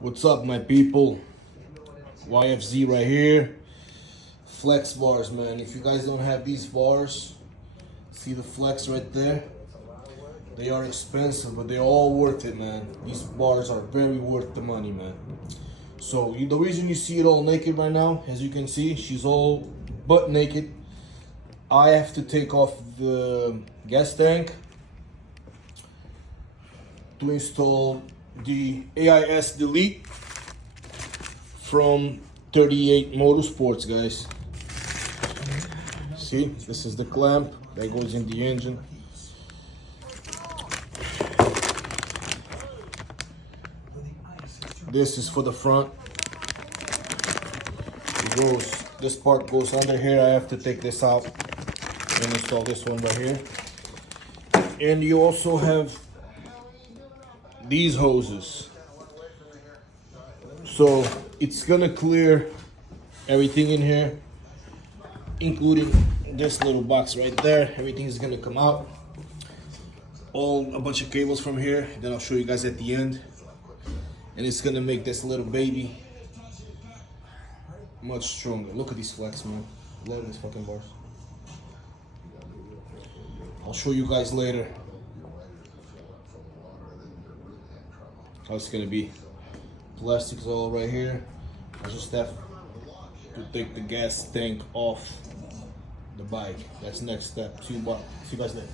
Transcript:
What's up, my people? YFZ right here. Flex bars, man. If you guys don't have these bars, see the flex right there? They are expensive, but they're all worth it, man. These bars are very worth the money, man. So the reason you see it all naked right now, as you can see, she's all butt naked. I have to take off the gas tank to install the AIS delete from 38 Motorsports, guys. See, this is the clamp that goes in the engine. This is for the front. This part goes under here. I have to take this out and install this one right here. And you also have these hoses. So it's gonna clear everything in here, including this little box right there. Everything is gonna come out. A bunch of cables from here. Then I'll show you guys at the end. And it's gonna make this little baby much stronger. Look at these flex, man. Love these fucking bars. I'll show you guys later how it's gonna be. Plastic's all right here. I just have to take the gas tank off the bike. That's next step. See you guys later.